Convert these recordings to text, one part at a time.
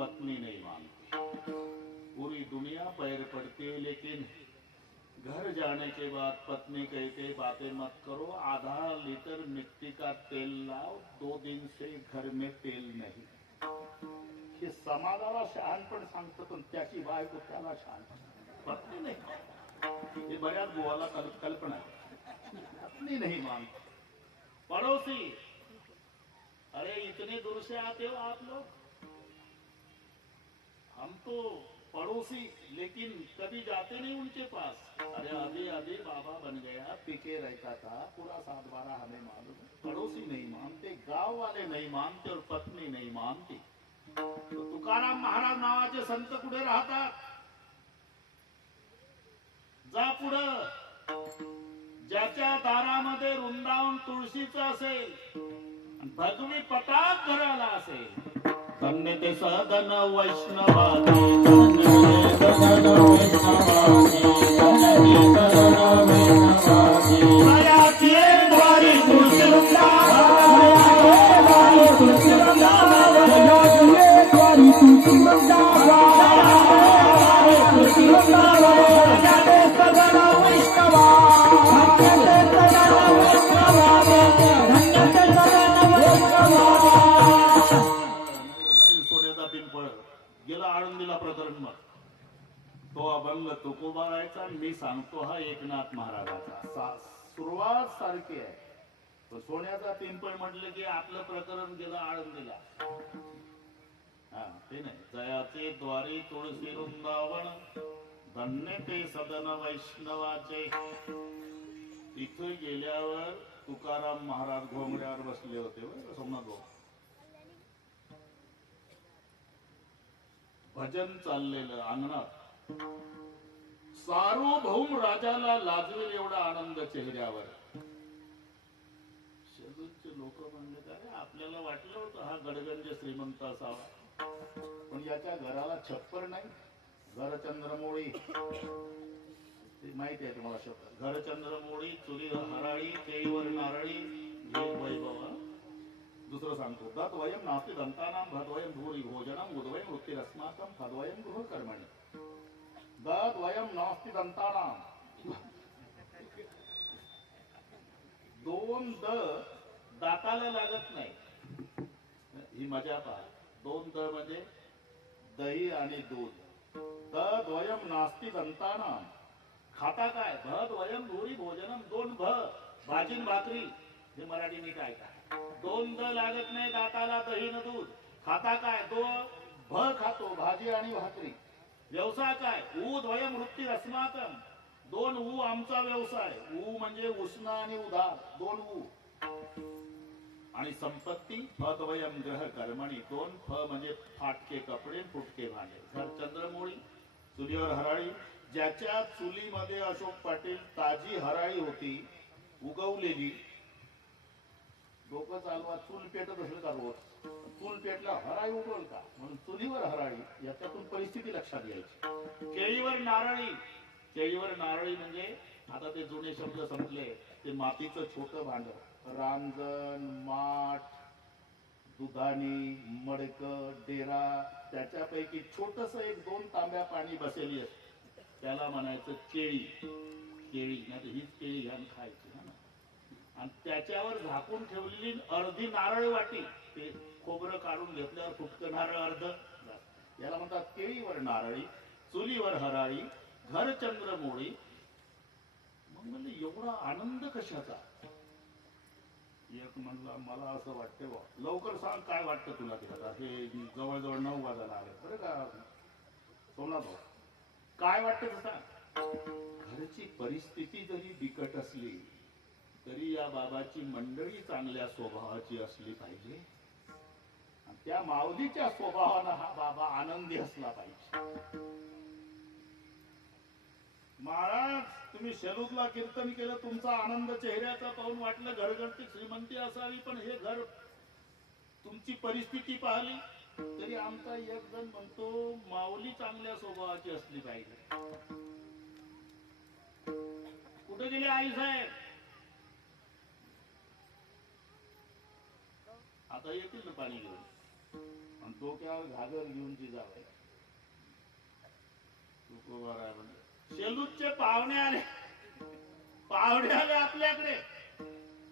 पत्नी नहीं मानती। पूरी दुनिया पैर पड़ती है, लेकिन घर जाने के बाद पत्नी कहते बातें मत करो, आधा लीटर मिट्टी का तेल लाओ, 2 दिन से घर में तेल नहीं। हे समाजाला शहाणपण सांगतं, पण त्याची बायको त्याला शहाणपण पत्नी नाही। हे बऱ्याच गोवाला कल्पना है, पत्नी नहीं मानती। पड़ोसी, अरे इतने दूर से आते हो आप लोग, हम तो पड़ोसी, लेकिन कभी जाते नहीं उनके पास। अरे अभी अभी बाबा बन गया, पीके रहता था, पूरा 7-12 हमें मालूम है। पड़ोसी नहीं मानते, गांव वाले नहीं मानते, और पत्नी नहीं मानती। तो तुकाराम महाराज नावाचे संत कुठे राहतात? जा पुढं, ज्याच्या दारामध्ये वृंदावन तुळशीचं असेल, भगवी पताक घराला असेल, धन्य ते सदन वैष्णवादी, धन्य ते सदन वैष्णवादी, धन्य ते सदन वैष्णवादी। मायाची द्वारी तुळशी वृंदावन, मायाची तुळशी वृंदावन, मायाची द्वारी तुळशी वृंदावन, तुळशी वृंदावन, धन्य ते सदन वैष्णवादी, धन्य ते सदन वैष्णवादी, धन्य ते सदन वैष्णवादी। गेला आळंदीला प्रकरण, मग तो अभंग तुकोबा राहायचा, मी सांगतो हा एकनाथ महाराजाचा। सुरुवात सारखी आहे। तो सोन्याचा पिंपळ म्हटले की आपलं प्रकरण गेलं आळंदीला। हा ते नाही, जयाचे द्वारी तुळशी वृंदावन, धन्य ते सदन वैष्णवाचे। इथे गेल्यावर तुकाराम महाराज घोंगड्यावर बसले होते बरं, सोमनाथ भाऊ। भजन चाललेलं अंगणात, सार्वभौम राजाला लाजवेल एवढा आनंद चेहऱ्यावर। शेजूरचे लोक म्हणले, काय आपल्याला वाटलं होतं हा गडगंज श्रीमंत असावा, पण याच्या घराला छप्पर नाही, घर चंद्रमोळी, ते माहिती आहे तुम्हाला शब्द, घर चंद्रमोळी, चुलीवर हराळी, केळीवर नारळी, हे वैभव। दुसरं सांगतो, दत्वयं नास्ति दंतानां, भद्वयं भूरि भोजनं, उद्वयं वृत्तिरस्माकं, फद्वयं गृह कर्मणि। दत्वयं नास्ति दंतानां, 2 द दाताला लागत नाही, ही मजा पहा। 2 द म्हणजे दही आणि दूध। दत्वयं नास्ति दंतानां, खाता काय? भद्वयं भूरि भोजनं, 2 भ, भाजी न भाकरी, हे मराठी नीट ऐका। 2 द लागत नाही दाताला, दही न दूध। खाता काय? 2 भ खातो, भाजी आणि भाकरी। व्यवसाय काय? उद्वयं वृत्तिरस्माकं, 2 ऊ आमचा व्यवसाय। ऊ म्हणजे उष्ण आणि उधार, 2 ऊ। आणि संपत्ती फद्वयं ग्रह कर्मणी, 2 फ म्हणजे फाटके कपडे, फुटके भांडे। घर चंद्रमोळी, चुलीवर हराळी, ज्याच्या चुलीमध्ये अशोक पाटील ताजी हराळी होती, उगवलेली। डोकं चालवा, चूल पेटत असेल का रोज? चूल पेटला हराळी उगवल का? म्हणून चुलीवर हराळी, याच्यातून परिस्थिती लक्षात घ्यायची। केळीवर नारळी, केळीवर नारळी म्हणजे आता ते जुने शब्द संपले, ते मातीचं छोटं भांड, रांजण, माठ, दुधानी, मडक, डेरा, त्याच्यापैकी छोटस 1-2 तांब्या पाणी बसेली असते, त्याला म्हणायचं केळी। केळी नाही हीच केळी घ्यान खायची ना, आणि त्याच्यावर झाकून ठेवलेली अर्धी नारळ वाटी, ते खोबरं काढून घेतल्यावर फुटकं नारळ अर्ध, याला म्हणतात केळीवर नारळी, चुलीवर हराळी, घर चंद्रमोळी। मग म्हणजे एवढा आनंद कशाचा? एक म्हणला, मला असं वाटतं बा, लवकर सांग काय वाटतं तुला ते? आता हे जवळजवळ 9 वाजायला आले बरं का सोमनाथ भाऊ, काय वाटतं सांग? घरची परिस्थिती जरी बिकट असली तरी या बाबाची मंडळी चांगल्या स्वभावाची असली पाहिजे, त्या माऊलीच्या स्वभावानं हा बाबा आनंदी असला पाहिजे। महाराज, तुम्ही शेलूतला कीर्तन केलं, तुमचा आनंद चेहऱ्याचा पाहून वाटलं घरगंटी श्रीमंती असावी, पण हे घर तुमची परिस्थिती पाहिली तरी आमचा एक जण म्हणतो माऊली चांगल्या स्वभावाची असली पाहिजे। कुठे गेले आई साहेब? आता येतील ना पाणी घेऊन। आणि डोक्यावर घागर घेऊन ती जावे शेलूचे पाहुणे आले आपल्याकडे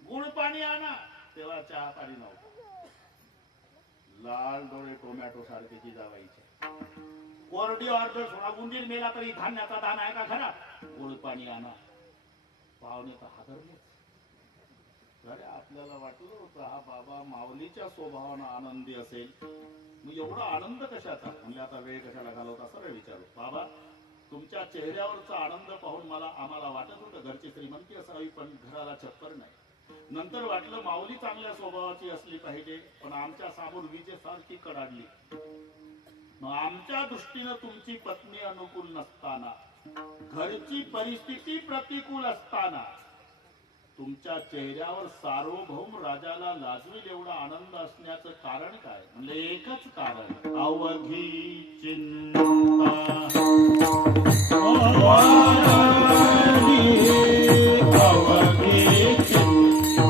गुळ पाणी आणा तेव्हा चहा पाणी नव्हतं लाल डोळे टोमॅटो सारखे ती जावायचे कोरडी ऑर्डर सोडा उंदीर मेला तरी धान्याचा दाना आहे का खरा गुळ पाणी आणा पाहुणे तर हादरले अरे आपल्याला वाटलं होतं हा बाबा माऊलीच्या स्वभावानं आनंदी असेल मग एवढा आनंद कशाचा म्हणजे आता वेळ कशाला घालवता सरळ विचारू बाबा तुमच्या चेहऱ्यावरचा आनंद पाहून आम्हाला वाटत होतं घरची श्रीमंती असावी पण घराला छप्पर नाही नंतर वाटलं माऊली चांगल्या स्वभावाची असली पाहिजे पण आमच्या समोर विजेसारखी कडाडली मग आमच्या दृष्टीनं तुमची पत्नी अनुकूल नसताना घरची परिस्थिती प्रतिकूल असताना तुमच्या चेहऱ्यावर सार्वभौम राजाला लाजवेल एवढा आनंद असण्याचं कारण काय म्हणजे एकच कारण अवघी चिंता अवघी चिंता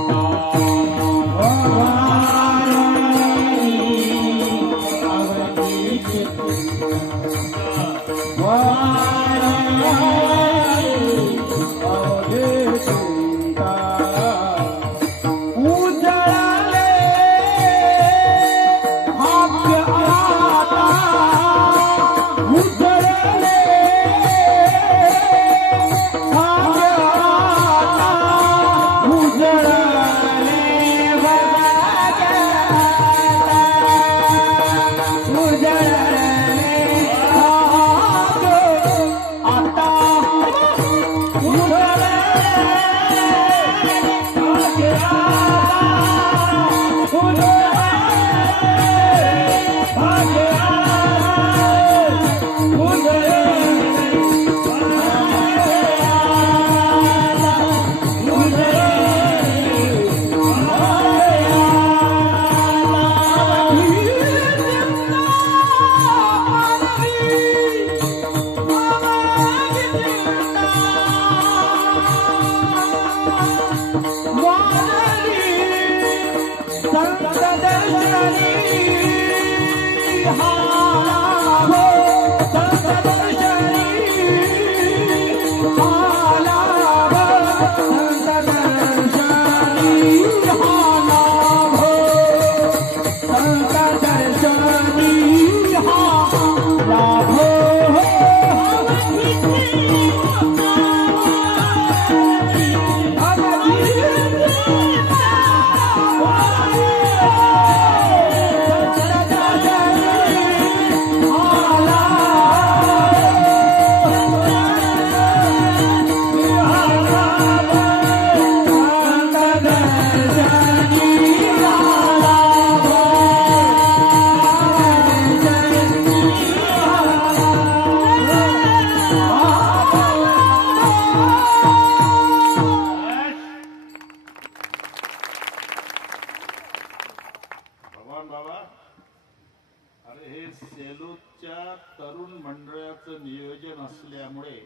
तरुण मंडळाचं नियोजन असल्यामुळे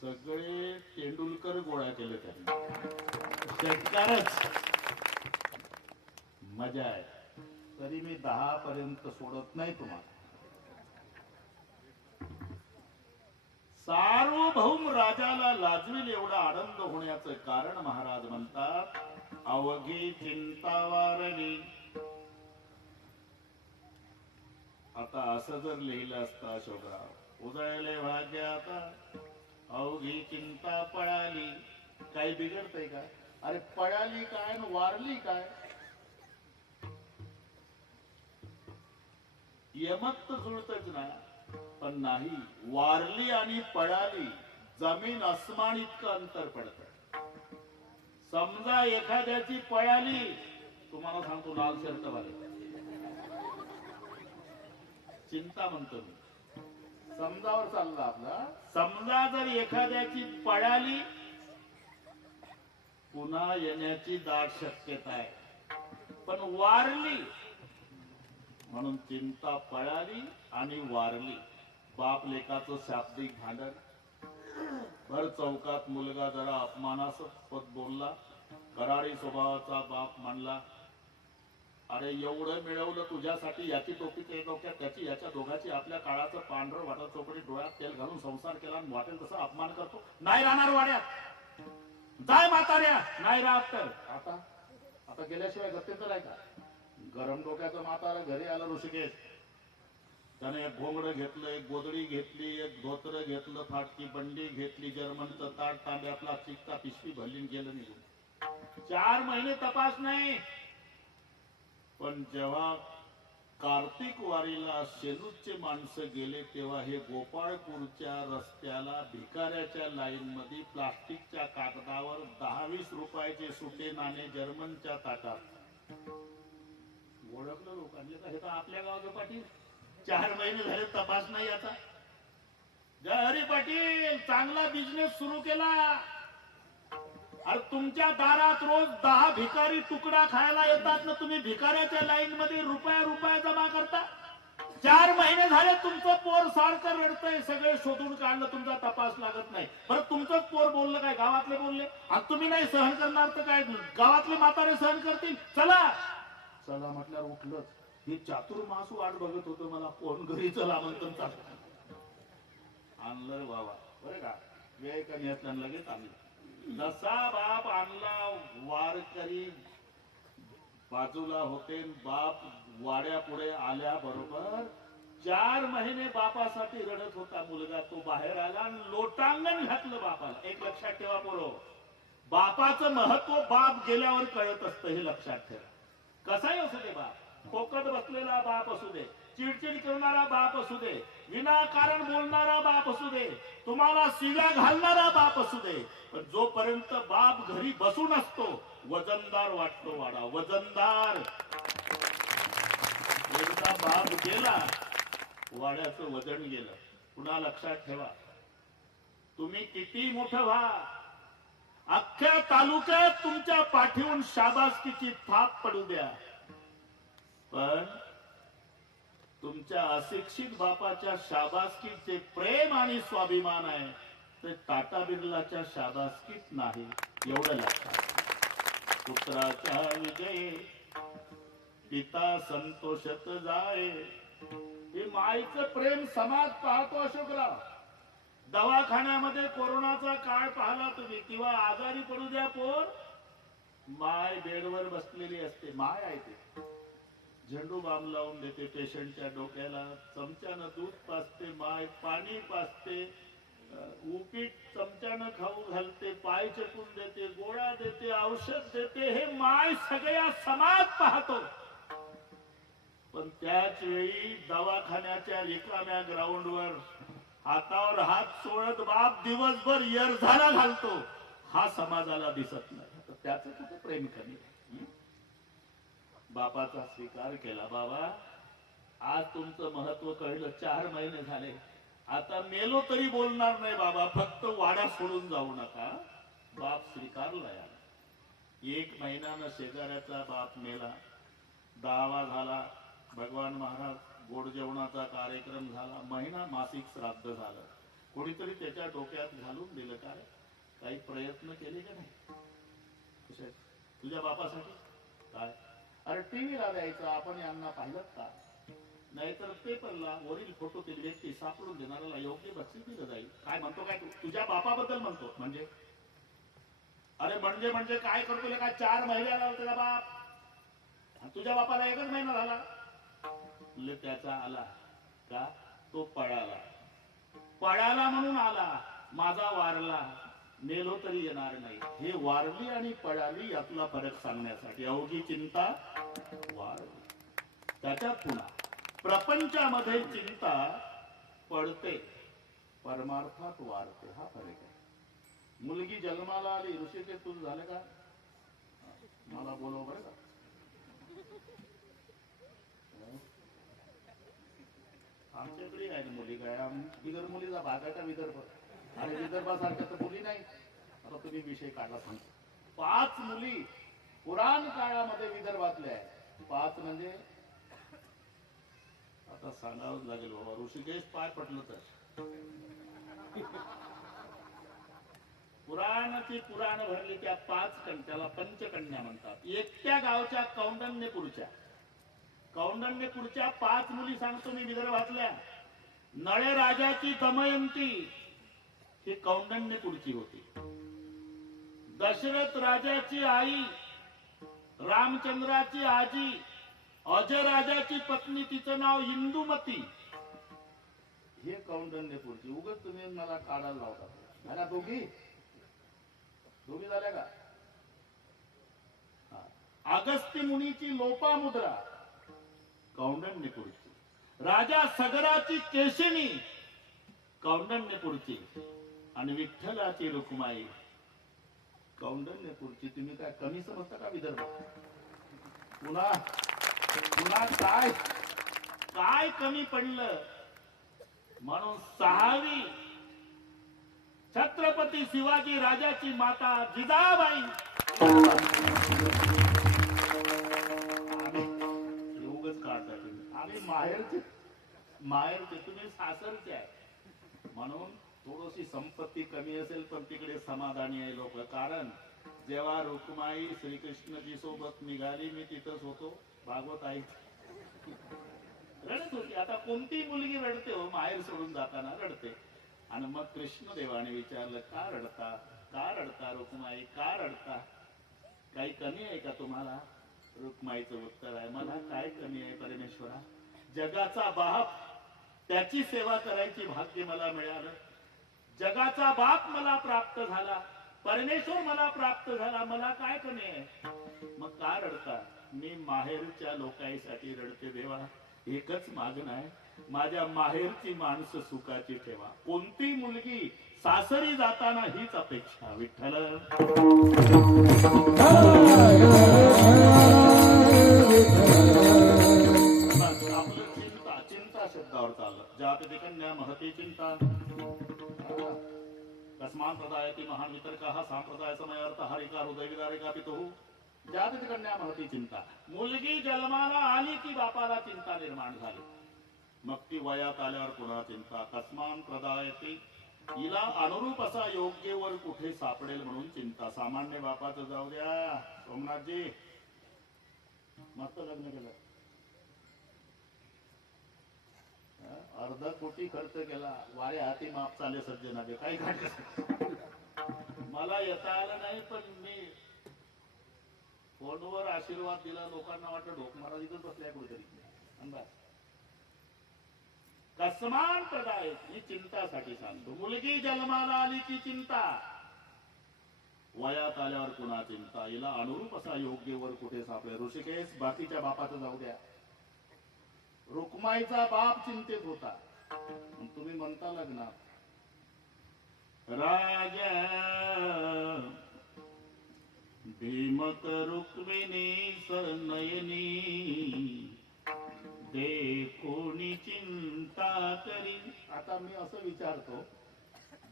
सगळे तेंडुलकर गोळा केले त्यांनी षटकारच मजा आहे तरी मी 10 पर्यंत सोडत नाही तुम्हाला सार्वभौम राजाला लाजवेल एवढा आनंद होण्याचं कारण महाराज म्हणतात अवघी चिंता वारली आता असं जर लिहिलं असतं अशोकराव उजळले भाग्य आता अवघी चिंता पळाली काही बिघडतंय का अरे पळाली काय न वारली काय यमक तर जुळतच ना पण नाही वारली आणि पळाली जमीन अस्मान इतकं अंतर पडत समजा एखाद्याची पळाली तुम्हाला सांगतो लाल शर्ट वाले चिंता म्हणतो मी समजावर चालला आपला समजा जर एखाद्याची पळाली पुन्हा येण्याची दाट शक्यता आहे पण वारली म्हणून चिंता पळाली आणि वारली बाप लेकाचं शाब्दिक भांडण भर चौकात मुलगा जरा अपमानास्पद बोलला करारी स्वभावाचा बाप म्हणला अरे एवढं मिळवलं तुझ्यासाठी, याची टोपी ते डोक्यात त्याची, याच्या दोघाची, आपल्या काळाचं पांढरं वाटत चोपडी डोळ्यात तेल घालून संसार केला आणि वाटेल तसं अपमान करतो. नाही राहणार वाड्यात, जाय म्हाताऱ्या, नाही राहत तर. आता आता गेल्याशिवाय गत्यंतर आहे का? गरम डोक्याचं म्हातारा घरी आलं ऋषिकेश, त्याने एक घोंगडं घेतलं, एक गोदडी घेतली, एक धोतर घेतलं, फाटकी बंडी घेतली, जर्मनचं ताट, तांब्या प्लास्टिकचा पिशवी भरली गेलं निघून. 4 महिने तपास नाही. पण जेव्हा कार्तिक वारीला शेलूरचे माणसं गेले तेव्हा हे गोपाळपूरच्या रस्त्याला भिकाऱ्याच्या लाईन मध्ये प्लास्टिकच्या कागदावर 10-20 रुपयाचे सुटे नाणे जर्मनच्या ताटात ओळखलं लोकांनी. हे तर आपल्या गावाचं पाटील. 4 महिने झाले तपास नाही याचा. जय हरी पाटील, चांगला बिझनेस सुरू केला. अरे तुमच्या दारात रोज 10 भिकारी तुकडा खायला येतात ना, तुम्ही भिकाऱ्याच्या लाईन मध्ये रुपया जमा करता. 4 महिने झाले तुमचं पोर सारखं रडतंय, सगळे शोधून काढलं, तुमचा तपास लागत नाही. बरं तुमचंच पोर बोललं काय, गावातले बोलले, आणि तुम्ही नाही सहन करणार तर काय गावातले म्हातारे सहन करतील? चला चला म्हटल्यावर उठलंच. हे चातुर्मास वाट बघत होतं, मला कोण घरी चला आमंत्रण चालतं आणलं बाबा. बरं का, वेळ कमी असल्यानं लगेच आणलं. जसा बाप आणला, वारकरी बाजूला होते, बाप वाड्या पुढे आल्या बरोबर 4 महिने बापासाठी रडत होता मुलगा. तो बाहेर आला आणि लोटांगण घातलं बापाला. एक लक्षात ठेवा पोरो, बापाचं महत्व बाप गेल्यावर कळत असतं, हे लक्षात ठेवा. कसाही असू दे बाप, फोकट बसलेला बाप असू दे, चिडचिड करणारा बाप असू दे, विनाकारण बोलणारा बाप असू दे, तुम्हाला शिव्या घालणारा बाप असू दे, पण जोपर्यंत बाप घरी बसून असतो वजनदार वाटतो वाडा, वजनदार. एकदा बाप गेला, वाड्याचं वजन गेलं. पुन्हा लक्षात ठेवा, तुम्ही किती मोठं व्हा, अख्ख्या तालुक्यात तुमच्या पाठीवून शाबासकीची थाप पडू द्या, पण तुमच्या अशिक्षित बापाच्या शाबासकीचे प्रेम आणि स्वाभिमान आहे ते टाटा बिर्लाच्या शाबासकीत नाही, एवढं लक्षात. पुत्राचा विजय पिता संतोषत जाय, हे माईचं प्रेम समाज पाहतो. अशोकराव, दवाखान्यामध्ये कोरोनाचा काळ पाहिला तुम्ही, किंवा आजारी पडू द्या पोर, माय बेडवर बसलेली असते, माय आहे ते, झेंडू बाम लावून देते पेशंटच्या डोक्याला, चमच्यानं दूध पाजते, माय पाणी पाजते, उपीट चमच्यानं खाऊ घालते, पाय चपून देते, गोळा देते, औषध देते, हे माय सगळ्या समाज पाहतो. पण त्याच वेळी दवाखान्याच्या रिकाम्या ग्राउंडवर हातावर हात सोडत बाप दिवसभर येरझारा घालतो, हा समाजाला दिसत नाही. तर त्याचं कुठे प्रेम कमी. बापाचा स्वीकार केला. बाबा आज तुमचं महत्व कळलं, 4 महिने झाले, आता मेलो तरी बोलणार नाही बाबा, फक्त वाडा सोडून जाऊ नका. बाप स्वीकारला. 1 महिन्यानं शेजाऱ्याचा बाप मेला, 10वा झाला, भगवान महाराज गोड जेवणाचा कार्यक्रम झाला, महिना मासिक श्राद्ध झालं. कोणीतरी त्याच्या डोक्यात घालून दिलं, काय काही प्रयत्न केले का नाही तुझ्या बापासाठी? काय अरे टीव्हीला द्यायचं, आपण यांना पाहिलं का? नाहीतर पेपरला वरील फोटोतील व्यक्ती सापडून देणाऱ्याला योग्य बक्षीस दिलं जाईल. काय म्हणतो काय तू? तुझ्या बापाबद्दल म्हणतो म्हणजे? अरे म्हणजे काय करतो काय? 4 महिने झाला त्याचा बाप, तुझ्या बापाला 1च महिना झाला. त्याचा आला का? तो पळाला म्हणून आला, माझा वारला, मेलो तरी येणार नाही. हे वारली आणि पळाली यातला फरक सांगण्यासाठी अवघी चिंता वारली. त्याच्यात पुन्हा प्रपंचामध्ये चिंता पडते, परमार्थात वारते, हा फरक आहे. मुलगी जन्माला आली, ऋषीचे तुझ झालं का? मला बोलव बरं का. आमच्याकडे आहे ना मुली, काय बिगर मुलीचा भाग आहे का विदर्भ? आणि विदर्भासारखं तर मुली नाही. आता तुम्ही विषय काढला सांगतो. 5 मुली पुराण काळामध्ये विदर्भातल्या आहेत. 5 म्हणजे आता सांगावंच लागेल बाबा, ऋषिकेश पाय पडलं तर. पुराणाची पुराण भरली त्या 5 कन्या, त्याला पंचकन्या म्हणतात. एकट्या गावच्या कौंडण्यपूरच्या कौंडण्य पुढच्या 5 मुली सांगतो मी विदर्भातल्या. नळे राजाची दमयंती ही कौंडण्य पुढची होती. दशरथ राजाची आई, रामचंद्राची आजी, अजय राजाची पत्नी, तिचं नाव इंदुमती, हे कौंडण्यपूरची. उगाच तुम्ही मला काढायला लावता. झाल्या दोघी झाल्या का? अगस्त्य मुनीची लोपामुद्रा कौंडण्यपूरची. राजा सगराची केशिनी कौंडण्यपूरची. आणि विठ्ठलाची रुक्माई कौंडण्यपूरची. तुम्ही काय कमी समजता का विदर्भ? पुन्हा पुन्हा काय काय कमी पडलं म्हणून 6वी छत्रपती शिवाजी राजाची माता जिजाबाई. एवढंच काढता तुम्ही. आम्ही माहेरचे तुम्ही सासरचे आहे म्हणून थोडीशी संपत्ती कमी असेल पण तिकडे समाधानी आहे लोक. कारण जेव्हा रुक्माई श्रीकृष्णजी सोबत निघाली मी तिथंच होतो. भागवत आई रडत होती. आता कोणती मुलगी रडते हो? माहेर सोडून जाताना रडते. आणि मग कृष्णदेवाने विचारलं, का रडता, का रडता रुक्माई, का रडता? काही कमी आहे का तुम्हाला? रुक्माईचं उत्तर आहे, मला काय कमी आहे परमेश्वरा? जगाचा बाप, त्याची सेवा करायची भाग्य मला मिळालं. जगाचा बाप मला प्राप्त झाला, परमेश्वर मला प्राप्त झाला, मला काय कमी आहे? मग का रडता? मी माहेरच्या लोकांसाठी रडते देवा. एकच मागणं आहे, माझ्या माहेरची माणसं सुखाची ठेवा. कोणती मुलगी सासरी जाताना हीच अपेक्षा. विठ्ठल आपलं चिंता, चिंता शब्दावर चाललं. जाती कन्या महती चिंता. कस्मान प्रदायती महान वितर्कः संप्रदाय समय अर्थ हरिका हृदय विदारिका पितुः. जाती कन्या महती चिंता. मुलगी जन्माला आली की बापाला चिंता निर्माण झाली. मग ती वयात आल्यावर पुन्हा चिंता. कस्मान प्रदायती, हिला अनुरूप असा योग्य वर कुठे सापडेल म्हणून चिंता. सामान्य बापाचं जाऊ द्या, सोमनाथजी मस्त लग्न केलं, अर्ध कोटी खर्च केला, वारे हाती माप चाले सज्जनाचे. काही मला येता आलं नाही पण मी फोनवर आशीर्वाद दिला. लोकांना वाटलं ढोक महाराज इथंच बसल्या कुठेतरी. कसमान प्रदाय ही चिंतासाठी सांगतो. मुलगी जन्माला आली की चिंता, वयात आल्यावर पुन्हा चिंता. हिला अनुरूप असा योग्य वर कुठे सापडेल. ऋषिकेश बाकीच्या बापाचं जाऊ द्या, रुक्माईचा बाप चिंतेत होता. तुम्ही म्हणता लग्नात राजा भीमत रुक्मिणी सनयनी देखोनी चिंता करी. आता मी असं विचारतो,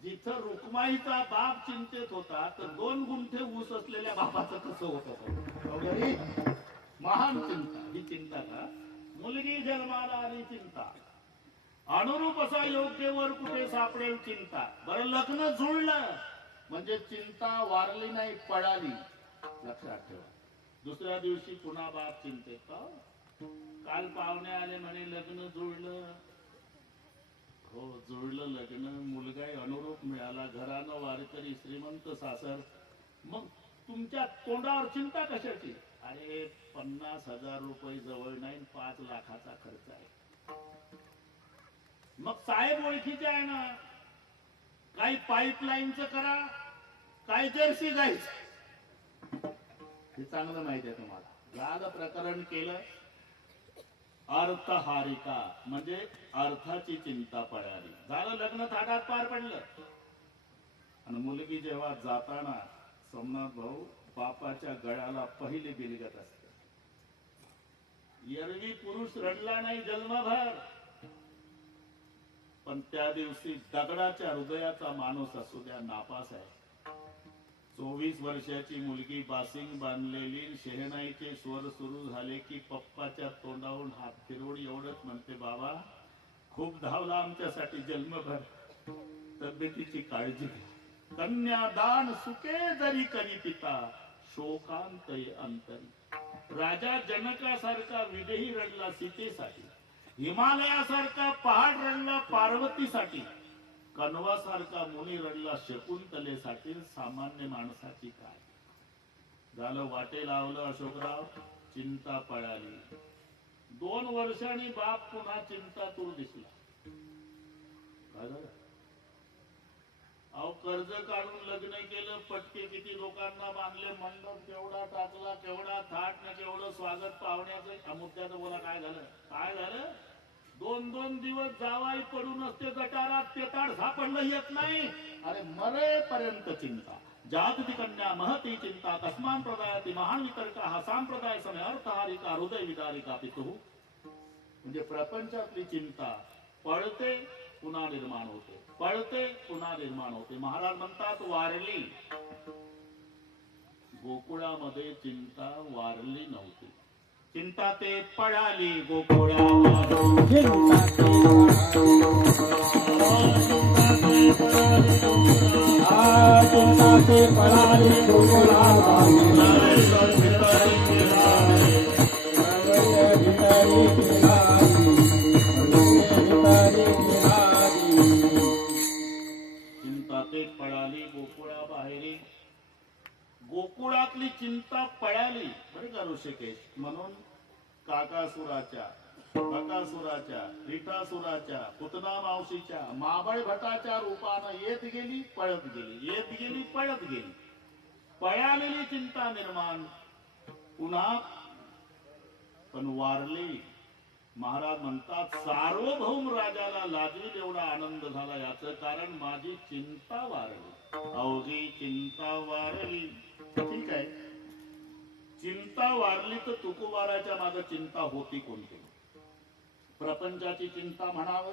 जिथं रुक्माईचा बाप चिंतेत होता तर 2 गुंठे ऊस असलेल्या बापाचं कसं होतं? महान चिंता. ही चिंता का? मुलगी जन्माला आली चिंता, अनुरूप असा योग्य वर कुठे सापडेल चिंता. बरं लग्न जुळलं म्हणजे चिंता वारली नाही, पळाली. लक्षात ठेवा. दुसऱ्या दिवशी पुन्हा बाप चिंतेत. काल पाहुणे आले म्हणे लग्न जुळलं. हो जुळलं लग्न, मुलगाही अनुरूप मिळाला, घरानं वारकरी, श्रीमंत सासर. मग तुमच्या तोंडावर चिंता कशाची? अरे 50,000 रुपये जवळ नाही, 5 लाखाचा खर्च आहे. मग साहेब ओळखीचे आहे ना, काही पाईपलाईनचं करा, काही जर्सी गायचं. हे चांगलं माहिती आहे तुम्हाला. झालं प्रकरण केलं, अर्थहारिका म्हणजे अर्थाची चिंता पळाली. झालं लग्न थाटात पार पडलं. आणि मुलगी जेव्हा जाताना सोमनाथ भाऊ बापाच्या गळ्याला पहिली बिलगत असते. एरवी पुरुष रडला नाही जन्मभर, पण त्या दिवशी दगडाच्या हृदयाचा माणूस असू द्या नापास आहे. 24 वर्षाची मुलगी बासिंग बांधलेली, शेहनाईचे स्वर सुरू झाले की पप्पाच्या तोंडावरून हात फिरवून एवढंच म्हणते, बाबा खूप धावला आमच्यासाठी जन्मभर, तब्येतीची काळजी घे. कन्यादान सुखे जरी करी पिता, शोकांतय अंतरी. राजा जनकासारखा विदेही रडला सीतेसाठी, हिमालयासारखा पहाड रडला पार्वतीसाठी, कणवासारखा मुनी रडला शकुंतलेसाठी. सामान्य माणसाची काय झालं? वाटे लावलं अशोकराव, चिंता पळाली. 2 वर्षांनी बाप पुन्हा चिंतातूर दिसला. काय झालं? अहो कर्ज काढून लग्न केलं, पटके किती लोकांना बांधले, मंडप केवढा टाकला, केवढा थाट ना केवढं स्वागत पाहुण्याचं. मुद्द्याचं बोला, काय झालं? काय झालं? 2-2 दिवस जावाई पडून असते गटारात, पेताड सापडलं येत नाही. अरे मरेपर्यंत चिंता. जागती कन्या महती चिंता, तस्मान प्रदायाती महान वितर्का, हा संप्रदाय समय अर्थहारिका हृदय विदारिका पितु. म्हणजे प्रपंचातली चिंता पळते पुन्हा निर्माण होते, पळते पुन्हा निर्माण होते. महाराज म्हणतात वारली. गोकुळामध्ये चिंता वारली नव्हती. चिंता ते पळाली गोकुळामध्ये. चिंता ते पळाली गोकुळामध्ये. पळाली गोकुळा बाहेरी. गोकुळातली चिंता पळाली बरं का ऋषिकेश. म्हणून काकासुराच्या, बकासुराच्या, रिटासुराच्या, पुतना मावशीच्या, माबळ भटाच्या रूपानं येत गेली पळत गेली, येत गेली पळत गेली. पळालेली चिंता निर्माण पुन्हा पण वारली. महाराज म्हणतात सार्वभौम राजाला लाजवील एवढा आनंद झाला. याचं कारण माझी चिंता वारली. अवघी चिंता वारली. ठीक आहे, चिंता वारली तर तुकोबाराच्या मागे चिंता होती कोणती? प्रपंचाची चिंता म्हणावं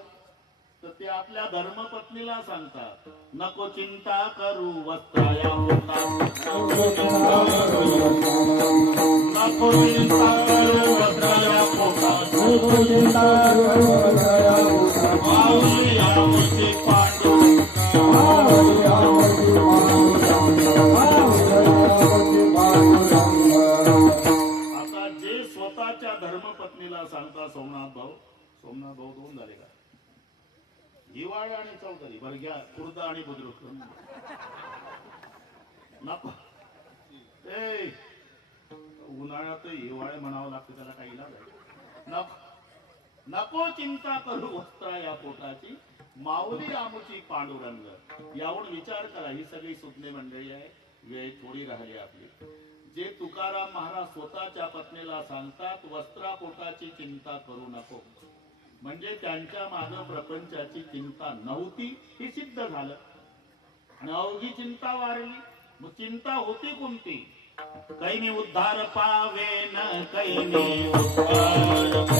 तर ते आपल्या धर्मपत्नीला सांगतात, नको चिंता करू वस्त्राया पोटात, नको चिंता करू वस्त्राया पोटात, माऊली आमची आता जे स्वतःच्या धर्मपत्नीला सांगता सोमनाथ भाऊ, सोमनाथ भाऊ 2 झाले का? हिवाळे आणि चौधरी बरं घ्या, खुर्द आणि बुद्रुक नको. ए उन्हाळ्यात हिवाळे म्हणावं लागतं, त्याला काही इलाज आहे. नको नको चिंता करू वस्त्रा या पोटाची, माऊली आमुची पांडुरंग. यावरून विचार करा. ही सगळी सुज्ञ मंडळी आहे, वेळ थोडी राहिली आपली. जे तुकाराम महाराज स्वतःच्या पत्नीला सांगतात वस्त्रा पोटाची चिंता करू नको, म्हणजे त्यांच्या मागे प्रपंचाची चिंता नव्हती हे सिद्ध झालं. आणि अवघी चिंता वारली. मग चिंता होती कोणती? कैनी उद्धार पावेन, कैनी उद्धार